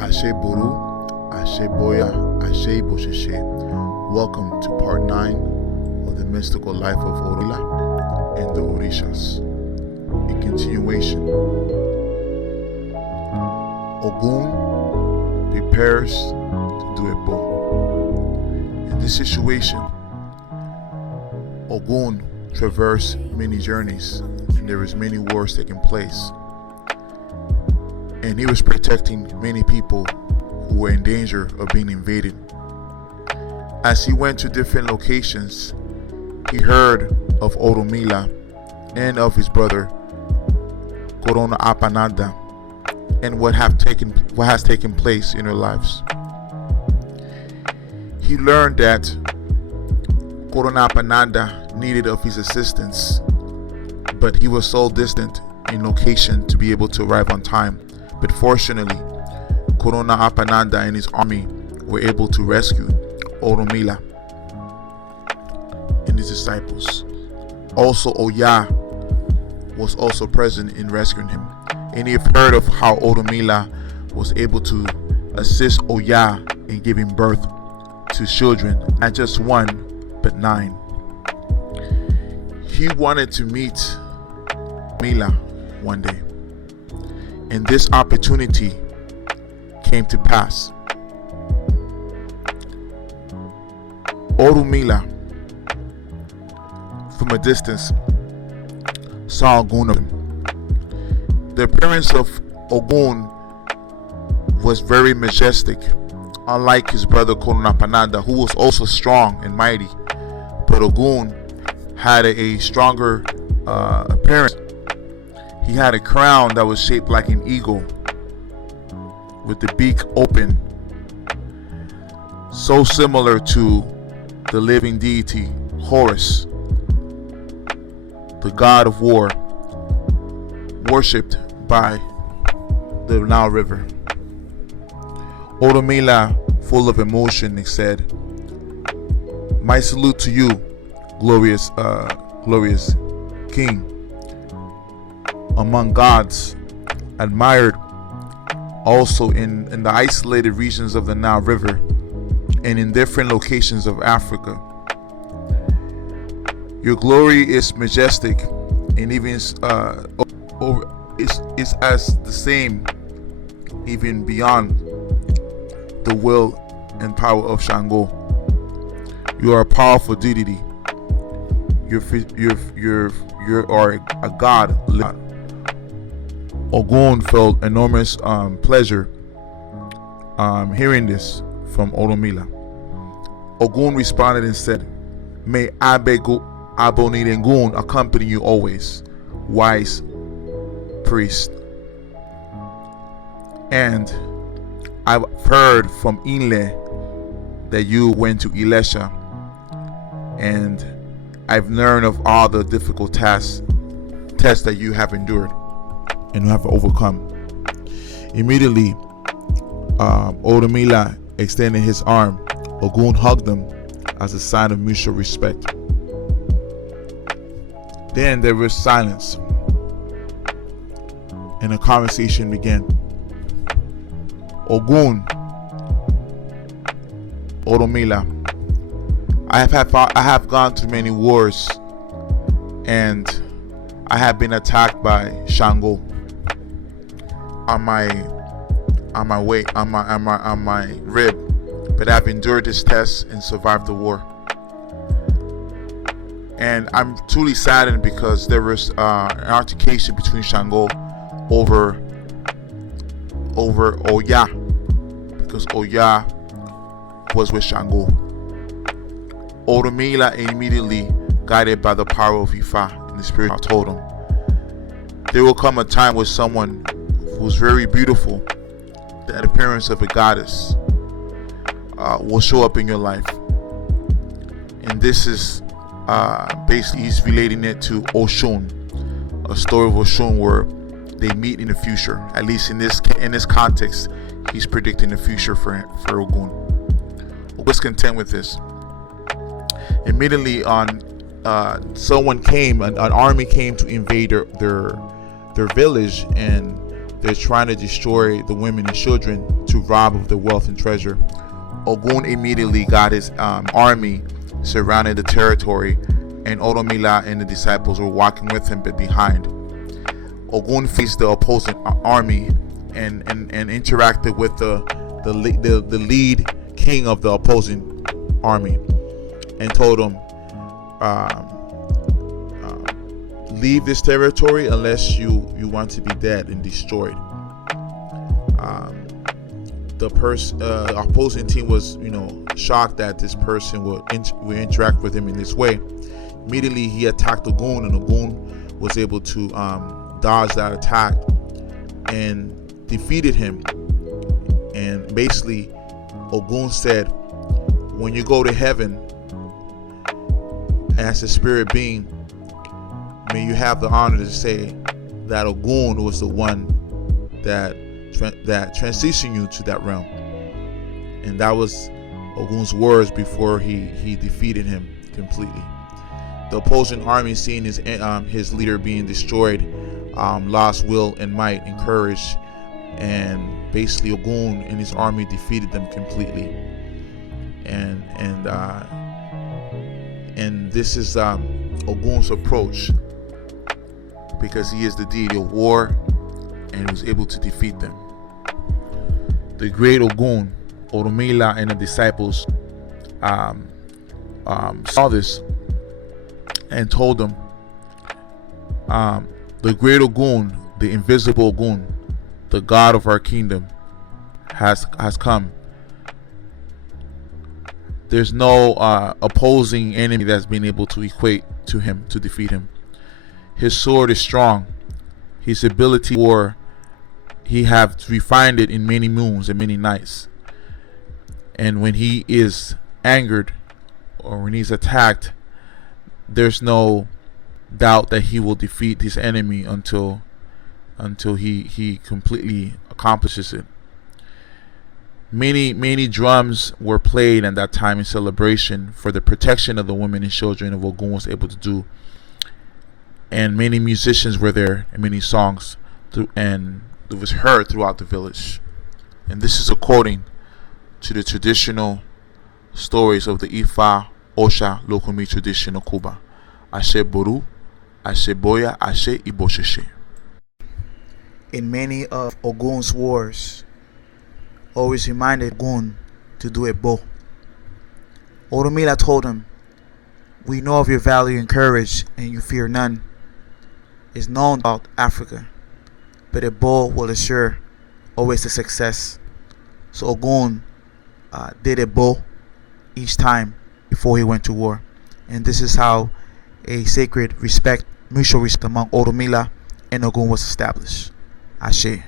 Ashe Buru, Ashe Boya, Ashe Bosheshe. Welcome to part 9 of the mystical life of Orunmila and the Orishas. In continuation, Ogun prepares to do a bow. In this situation, Ogun traversed many journeys and there was many wars taking place. And he was protecting many people who were in danger of being invaded. As he went to different locations, he heard of Orunmila and of his brother Corona Apanada and what has taken place in their lives. He learned that Corona Apanada needed of his assistance, but he was so distant in location to be able to arrive on time. But fortunately, Corona Apanada and his army were able to rescue Orunmila and his disciples. Also, Oya was also present in rescuing him. And you've heard of how Orunmila was able to assist Oya in giving birth to children, not just one, but 9. He wanted to meet Mila one day. And this opportunity came to pass. Orunmila, from a distance, saw Ogun of him. The appearance of Ogun was very majestic, unlike his brother Corona Apanada, who was also strong and mighty. But Ogun had a stronger appearance. He had a crown that was shaped like an eagle with the beak open, so similar to the living deity Horus, the god of war, worshipped by the Nile River. Orunmila, full of emotion, said, "My salute to you, glorious king. Among gods, admired also in the isolated regions of the Nile River and in different locations of Africa. Your glory is majestic and even is as the same, even beyond the will and power of Shango. You are a powerful deity. You are a god." Ogun felt enormous pleasure hearing this from Orunmila. Ogun responded and said, "May Abonidengun accompany you always, wise priest. And I've heard from Inle that you went to Ilesha, and I've learned of all the difficult tests that you have endured and have overcome." Immediately, Orunmila extended his arm. Ogun hugged him as a sign of mutual respect. Then there was silence, and a conversation began. Ogun, Orunmila, I have gone through many wars, and I have been attacked by Shango on my rib, but I've endured this test and survived the war. And I'm truly saddened because there was an altercation between Shango over Oya, because Oya was with Shango. Orunmila immediately, guided by the power of Ifa in the spirit, told him, there will come a time where someone who's very beautiful, the appearance of a goddess, will show up in your life. And this is basically, he's relating it to Oshun, a story of Oshun where they meet in the future. At least in this context, he's predicting the future for Ogun. Ogun's content with this. Immediately someone came, an army came to invade their village, and they're trying to destroy the women and children to rob of their wealth and treasure. Ogun immediately got his army surrounding the territory, and orunmila and the disciples were walking with him but behind. Ogun faced the opposing army and interacted with the lead king of the opposing army and told him, leave this territory unless you want to be dead and destroyed. The opposing team was shocked that this person would interact with him in this way. Immediately he attacked Ogun, and Ogun was able to dodge that attack and defeated him. And basically Ogun said, when you go to heaven as a spirit being, may you have the honor to say that Ogun was the one that transitioned you to that realm. And that was Ogun's words before he defeated him completely. The opposing army, seeing his leader being destroyed, lost will and might and courage, and basically Ogun and his army defeated them completely. And this is Ogun's approach, because he is the deity of war and was able to defeat them. The great Ogun, Orunmila, and the disciples saw this and told them, the great Ogun, the invisible Ogun, the God of our kingdom, has come. There's no opposing enemy that's been able to equate to him to defeat him. His sword is strong. His ability war, he have refined it in many moons and many nights. And when he is angered or when he's attacked, there's no doubt that he will defeat his enemy until he completely accomplishes it. Many drums were played at that time in celebration for the protection of the women and children of Ogun was able to do. And many musicians were there, and many songs, and it was heard throughout the village. And this is according to the traditional stories of the Ifa Osha Lokomi tradition of Cuba. Ashe Boru, Ashe Boya, Ashe Ibosheshe. In many of Ogun's wars, always reminded Ogun to do a bow. Orunmila told him, we know of your value and courage, and you fear none. It's known about Africa, but a bow will assure always the success. So Ogun did a bow each time before he went to war. And this is how a sacred respect, mutual respect among Orunmila and Ogun was established. Ashe.